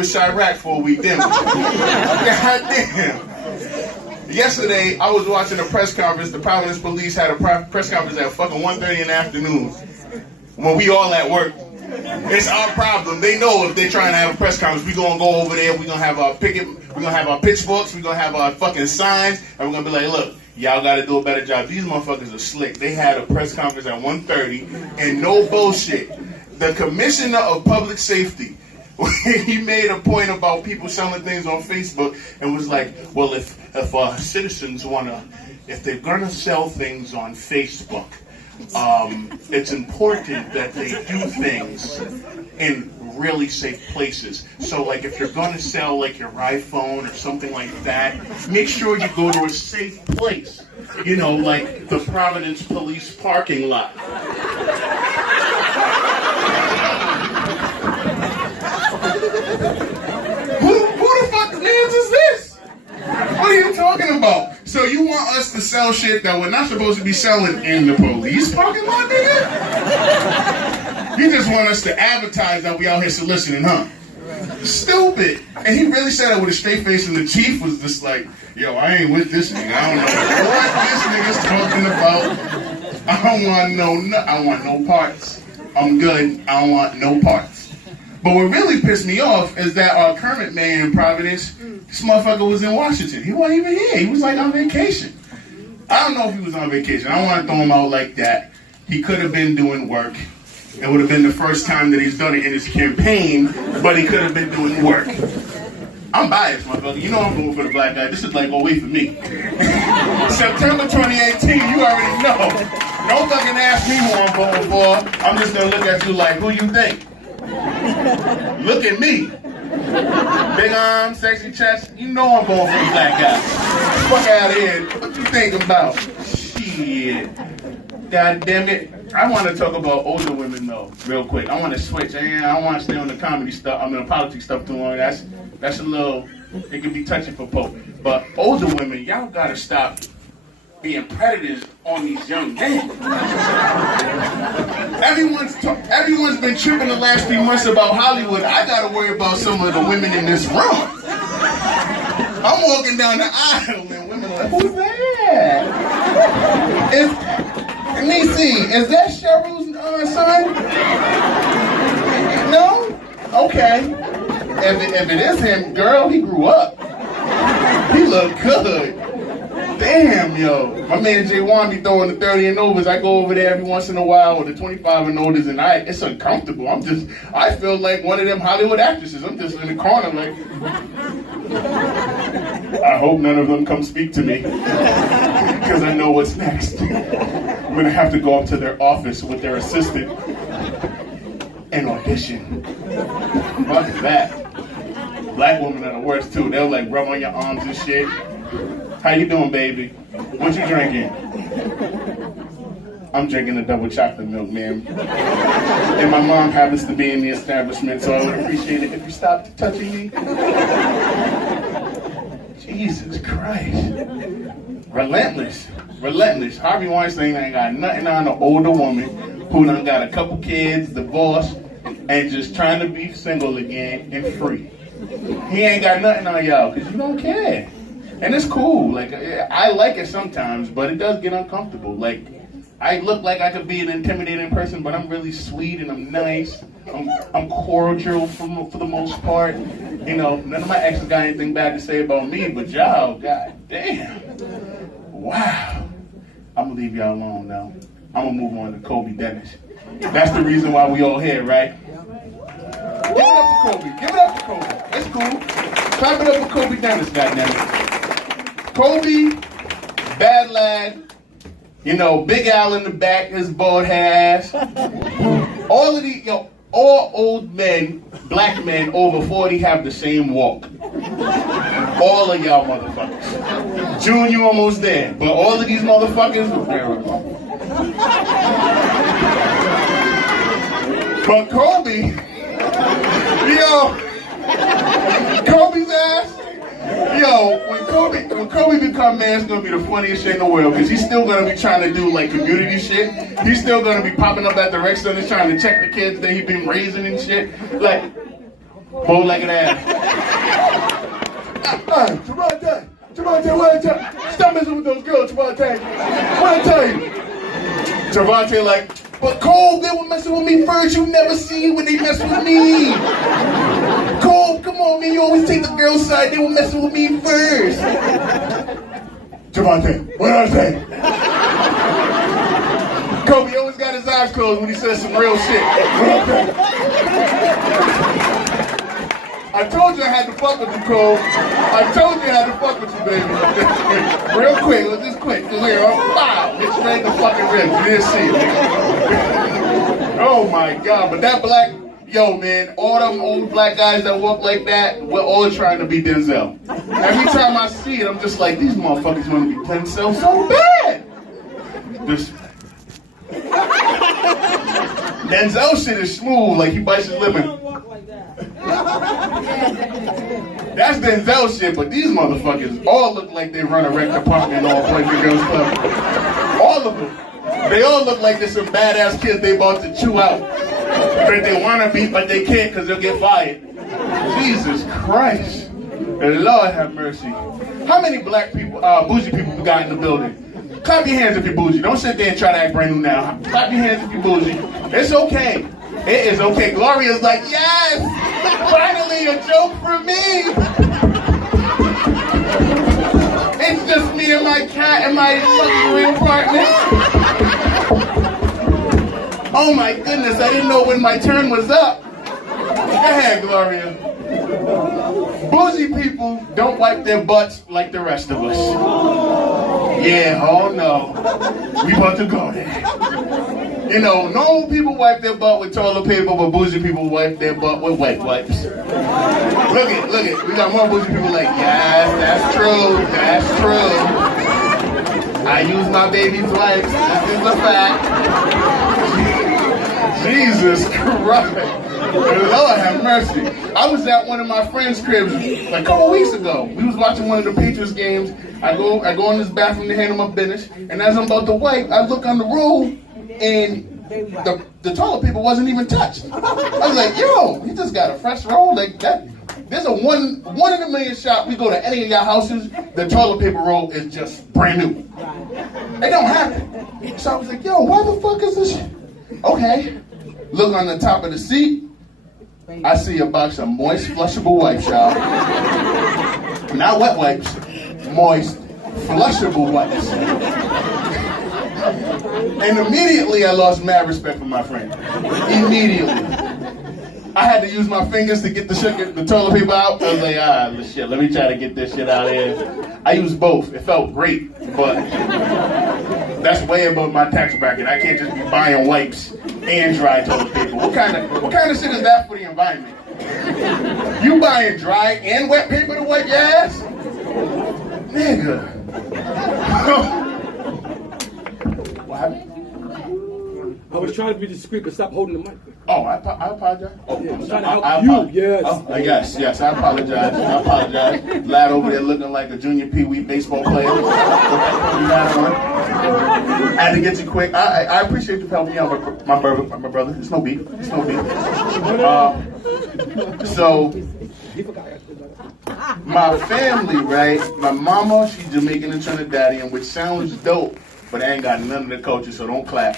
with Chirac for a week, didn't we? Goddamn. Yesterday, I was watching a press conference. The Providence Police had a press conference at fucking 1:30 in the afternoon when we all at work. It's our problem. They know if they're trying to have a press conference, we're going to go over there, we're going to have our picket, we're going to have our pitchforks, we're going to have our fucking signs, and we're going to be like, look, y'all got to do a better job. These motherfuckers are slick. They had a press conference at 1:30, and no bullshit. The Commissioner of Public Safety, he made a point about people selling things on Facebook and was like, well, if citizens want to, if they're going to sell things on Facebook, it's important that they do things in really safe places. So like if you're going to sell like your iPhone or something like that, make sure you go to a safe place. You know, like the Providence Police parking lot. Who the fuck man's is this? What are you talking about? So you want us to sell shit that we're not supposed to be selling in the police parking lot, nigga? You just want us to advertise that we out here soliciting, huh? Stupid. And he really said it with a straight face, and the chief was just like, yo, I ain't with this nigga. I don't know what this nigga's talking about. I don't want no parts. I'm good. I don't want no parts. But what really pissed me off is that our current mayor in Providence, this motherfucker was in Washington. He wasn't even here. He was like on vacation. I don't know if he was on vacation. I don't want to throw him out like that. He could have been doing work. It would have been the first time that he's done it in his campaign, but he could have been doing work. I'm biased, motherfucker. You know I'm voting for the black guy. This is like, oh, wait for me. September 2018, you already know. Don't fucking ask me who I'm voting for. I'm just going to look at you like, who you think? Look at me. Big arms, sexy chest. You know I'm voting for the black guy. Fuck out of here. What you thinking about? Shit. God damn it. I want to talk about older women though, real quick. I want to switch. I don't want to stay on the comedy stuff. I'm in the politics stuff too long. That's a little, it can be touching for Pope. But older women, y'all gotta stop being predators on these young men. Everyone's been tripping the last few months about Hollywood. I gotta worry about some of the women in this room. I'm walking down the aisle and women are like, who's that? Let me see, is that Cheryl's son? No? Okay. If it is him, girl, he grew up. He look good. Damn, yo. My man Jay Wan be throwing the 30 and overs. I go over there every once in a while with the 25 and overs, and it's uncomfortable. I feel like one of them Hollywood actresses. I'm just in the corner like, I hope none of them come speak to me, because I know what's next. I'm gonna have to go up to their office with their assistant and audition. Fuck that. Black women are the worst too. They'll like rub on your arms and shit. How you doing, baby? What you drinking? I'm drinking a double chocolate milk, ma'am. And my mom happens to be in the establishment, so I would appreciate it if you stopped touching me. Jesus Christ. Relentless. Harvey Weinstein ain't got nothing on an older woman who done got a couple kids, divorced, and just trying to be single again and free. He ain't got nothing on y'all because you don't care. And it's cool. Like, I like it sometimes, but it does get uncomfortable. Like, I look like I could be an intimidating person, but I'm really sweet and I'm nice. I'm cordial for the most part. You know, none of my exes got anything bad to say about me, but y'all, god damn. Wow. I'm gonna leave y'all alone now. I'm gonna move on to Kobe Dennis. That's the reason why we all here, right? Give it up for Kobe. Give it up for Kobe. That's cool. Clap it up for Kobe Dennis, goddammit. Kobe, bad lad. You know, Big Al in the back, his bald ass. All of these, all old men, black men over 40 have the same walk. All of y'all motherfuckers. June, you almost there. But all of these motherfuckers, but Kobe, Kobe's ass, when Kobe become man, it's gonna be the funniest shit in the world, because he's still gonna be trying to do like community shit. He's still gonna be popping up at the rec center trying to check the kids that he's been raising and shit. Like, Bow-legged ass. Hey, Javante, what I tell you? Stop messing with those girls, Javante. What I tell you? Javante like, but Cole, they were messing with me first. You never see when they mess with me. Cole, come on, man. You always take the girl's side. They were messing with me first. Javante, what did I say? Kobe always got his eyes closed when he says some real shit. I told you I had to fuck with you, Cole. I told you I had to fuck with you, baby. Real quick, just quick. Just here, wow, hit you right in the fucking ribs. You didn't see it. Oh my God, but that black, yo man, all them old black guys that walk like that, we're all trying to be Denzel. Every time I see it, I'm just like, these motherfuckers want to be Denzel so bad. This Denzel shit is smooth, like he bites his lip. That's Denzel shit, but these motherfuckers all look like they run a rec department all Boys and Girls Club. All of them. They all look like there's some badass kids they about to chew out. That they want to be, but they can't because they'll get fired. Jesus Christ. Lord have mercy. How many black people, bougie people we got in the building? Clap your hands if you're bougie. Don't sit there and try to act brand new now. Clap your hands if you're bougie. It's okay. It is okay. Gloria's like, yes! Finally a joke for me! It's just me and my cat in my luxury apartment. Oh my goodness, I didn't know when my turn was up. Go ahead, Gloria. Bougie people don't wipe their butts like the rest of us. Yeah, oh no. We about to go there. You know, normal people wipe their butt with toilet paper, but bougie people wipe their butt with wet wipes. Look it. We got more bougie people like, yes, that's true. I use my baby's wipes. This is a fact. Jesus Christ. Lord have mercy. I was at one of my friends' cribs like a couple weeks ago. We was watching one of the Patriots games. I go in this bathroom to handle my business, and as I'm about to wipe, I look on the roll, and the toilet paper wasn't even touched. I was like, yo, you just got a fresh roll like that. There's a one in a million shot. We go to any of your houses, the toilet paper roll is just brand new. It don't happen. So I was like, yo, why the fuck is this shit? Okay. Look on the top of the seat. I see a box of moist, flushable wipes, y'all. Not wet wipes. Moist, flushable wipes. And immediately I lost mad respect for my friend. Immediately. I had to use my fingers to get the toilet paper out. I was like, shit, let me try to get this shit out of here. I used both. It felt great, but that's way above my tax bracket. I can't just be buying wipes and dry toilet paper. What kind of shit is that for the environment? You buying dry and wet paper to wipe your ass? Nigga. What happened? I was trying to be discreet, but stop holding the mic. Oh, I apologize. Oh, yeah, I'm trying to help you. Yes. Oh, yes, I apologize. Lad over there looking like a junior pee-wee baseball player. I had to get you quick. I appreciate you helping me out, my brother. It's no beef. So, my family, right? My mama, she's Jamaican and Trinidadian, which sounds dope, but I ain't got none of the culture, so don't clap.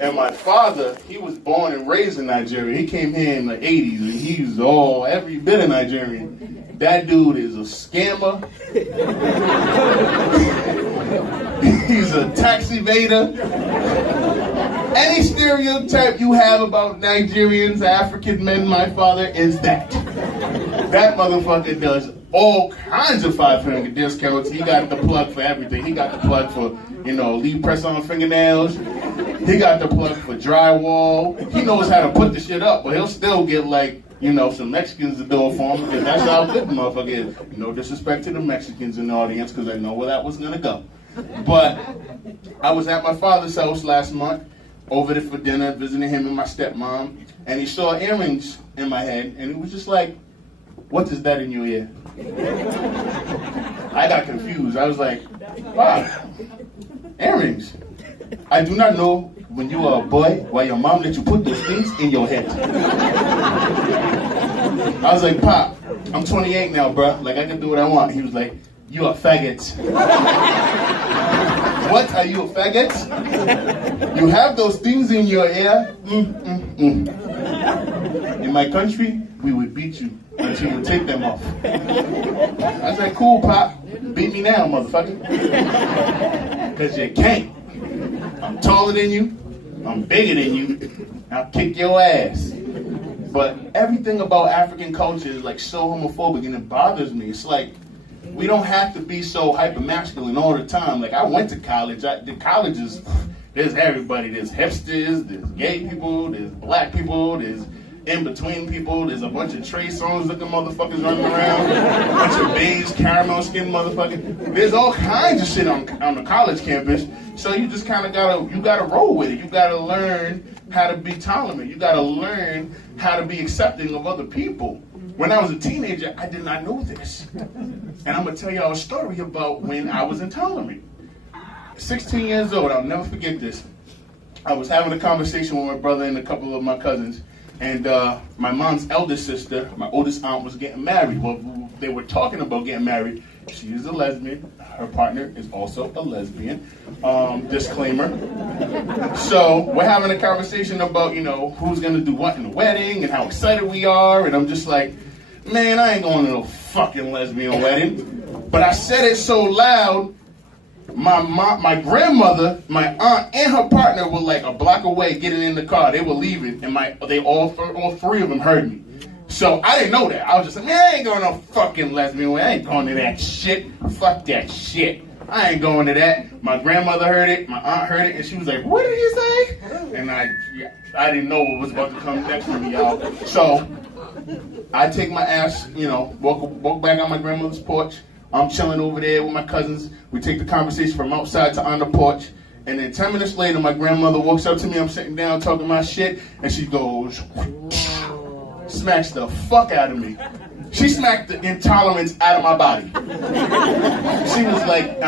And my father, he was born and raised in Nigeria. He came here in the 80s, and he's every bit of Nigerian. That dude is a scammer. He's a tax evader. Any stereotype you have about Nigerians, African men, my father is that. That motherfucker does all kinds of 5-finger discounts. He got the plug for everything. He got the plug for, lead press on fingernails. He got the plug for drywall. He knows how to put the shit up, but he'll still get some Mexicans to do it for him, because that's how good the motherfucker is. No disrespect to the Mexicans in the audience, because I know where that was gonna go. But I was at my father's house last month, over there for dinner, visiting him and my stepmom, and he saw earrings in my head, and he was just like, "What is that in your ear?" I got confused. I was like, "Wow, earrings. I do not know when you were a boy why your mom let you put those things in your head." I was like, Pop, I'm 28 now, bro. Like, I can do what I want. He was like, you a faggot. What? Are you a faggot? You have those things in your ear? In my country, we would beat you until you take them off. I was like, cool, Pop. Beat me now, motherfucker. Because you can't. I'm taller than you. I'm bigger than you. I'll kick your ass. But everything about African culture is like so homophobic, and it bothers me. It's like, we don't have to be so hyper-masculine all the time. Like, I went to college. The colleges, there's everybody. There's hipsters, there's gay people, there's black people, there's in-between people, there's a bunch of Trey Songz looking motherfuckers running around, a bunch of beige, caramel-skinned motherfuckers. There's all kinds of shit on the college campus, so you just kind of gotta roll with it. You gotta learn how to be tolerant. You gotta learn how to be accepting of other people. When I was a teenager, I did not know this. And I'm gonna tell y'all a story about when I was intolerant. 16 years old, I'll never forget this. I was having a conversation with my brother and a couple of my cousins, and my mom's eldest sister, my oldest aunt, was getting married. Well, they were talking about getting married. She is a lesbian. Her partner is also a lesbian. Disclaimer. So we're having a conversation about, who's gonna do what in the wedding and how excited we are. And I'm just like, man, I ain't going to no fucking lesbian wedding. But I said it so loud, my grandmother, my aunt, and her partner were like a block away getting in the car. They were leaving, and all three of them heard me. So I didn't know that. I was just like, man, I ain't going to no fucking lesbian wedding. I ain't going to that shit. Fuck that shit. I ain't going to that. My grandmother heard it. My aunt heard it, and she was like, what did he say? And I didn't know what was about to come next to me, y'all. So I take my ass, walk back on my grandmother's porch. I'm chilling over there with my cousins. We take the conversation from outside to on the porch. And then 10 minutes later, my grandmother walks up to me. I'm sitting down talking my shit. And she goes, smacks the fuck out of me. She smacked the intolerance out of my body. She was like,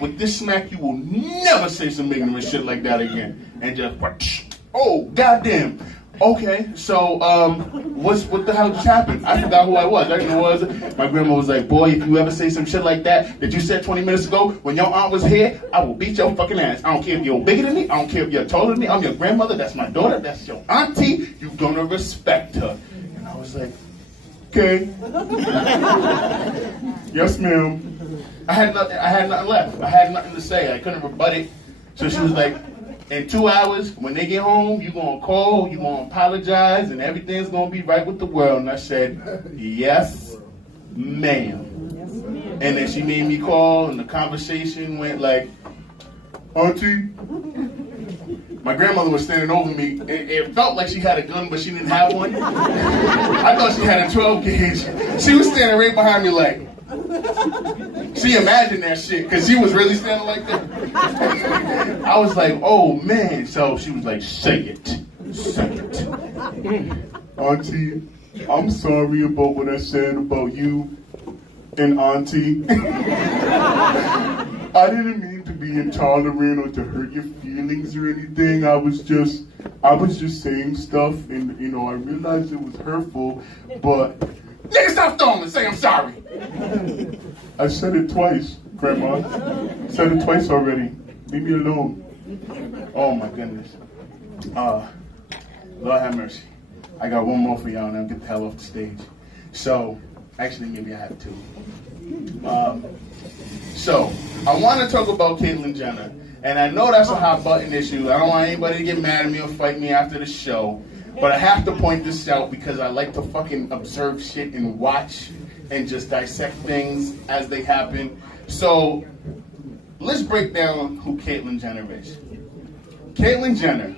with this smack, you will never say some ignorant shit like that again. And just, oh, goddamn. Okay, so, what the hell just happened? I forgot who I was. I didn't know who I was. My grandma was like, boy, if you ever say some shit like that you said 20 minutes ago when your aunt was here, I will beat your fucking ass. I don't care if you're bigger than me. I don't care if you're taller than me. I'm your grandmother. That's my daughter. That's your auntie. You're gonna respect her. And I was like, okay. Yes, ma'am. I had nothing left. I had nothing to say. I couldn't rebut it. So she was like, in 2 hours, when they get home, you're going to call, you're going to apologize, and everything's going to be right with the world. And I said, yes, ma'am. And then she made me call, and the conversation went like, Auntie? My grandmother was standing over me. It felt like she had a gun, but she didn't have one. I thought she had a 12 gauge. She was standing right behind me like, she imagined that shit, because she was really standing like that. I was like, oh man. So she was like, say it. Say it. Auntie, I'm sorry about what I said about you and Auntie. I didn't mean to be intolerant or to hurt your feelings or anything. I was just saying stuff, and I realized it was hurtful, but Nigga, stop stalling. Say I'm sorry. I said it twice, Grandma. Said it twice already. Leave me alone. Oh my goodness. Lord have mercy. I got one more for y'all and I'll get the hell off the stage. So, actually maybe I have two. So, I want to talk about Caitlyn Jenner. And I know that's a hot button issue. I don't want anybody to get mad at me or fight me after the show. But I have to point this out because I like to fucking observe shit and watch and just dissect things as they happen. So, let's break down who Caitlyn Jenner is. Caitlyn Jenner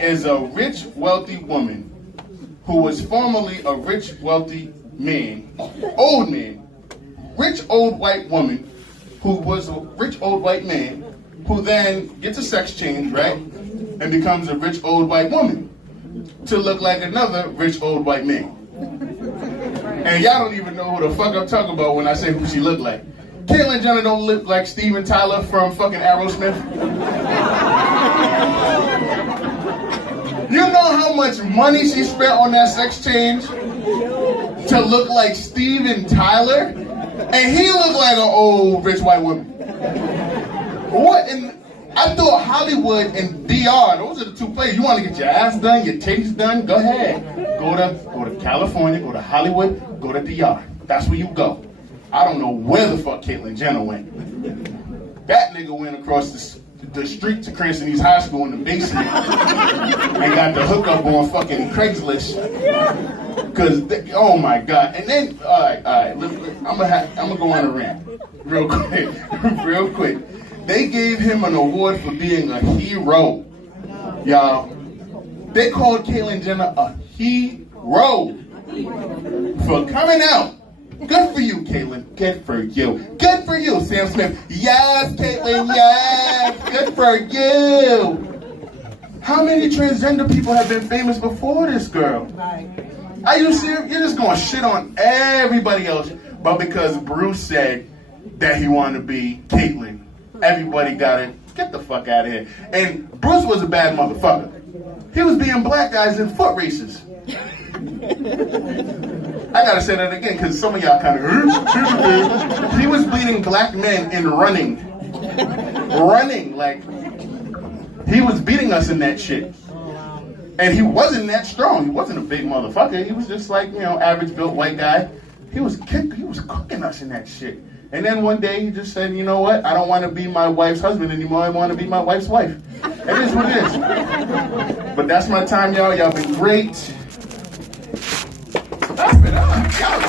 is a rich, wealthy woman who was formerly a rich, wealthy man, old man, rich, old white woman who was a rich, old white man who then gets a sex change, right? And becomes a rich, old white woman to look like another rich, old white man. And y'all don't even know who the fuck I'm talking about when I say who she looked like. Caitlyn Jenner don't look like Steven Tyler from fucking Aerosmith. You know how much money she spent on that sex change to look like Steven Tyler? And he looked like an old rich white woman. What in... I thought Hollywood and DR, those are the two places. You want to get your ass done, your titties done, go ahead. Go to California, go to Hollywood, go to DR. That's where you go. I don't know where the fuck Caitlyn Jenner went. That nigga went across the street to Cranston East High School in the basement and got the hookup on fucking Craigslist. Cause, oh my God. And then, all right, I'm gonna go on a rant real quick. They gave him an award for being a hero. Y'all, they called Caitlyn Jenner a hero for coming out. Good for you, Caitlyn. Good for you. Good for you, Sam Smith. Yes, Caitlyn, yes. Good for you. How many transgender people have been famous before this girl? Are you serious? You're just going to shit on everybody else, but because Bruce said that he wanted to be Caitlyn, everybody got it. Get the fuck out of here. And Bruce was a bad motherfucker. He was being black guys in foot races. I gotta say that again because some of y'all kind of... He was beating black men in running. Running, like... He was beating us in that shit. And he wasn't that strong. He wasn't a big motherfucker. He was just like, you know, average built white guy. He was cooking us in that shit. And then one day he just said, you know what? I don't want to be my wife's husband anymore. I want to be my wife's wife. It is what it is. But that's my time, y'all. Y'all been great. Stop it up. Y'all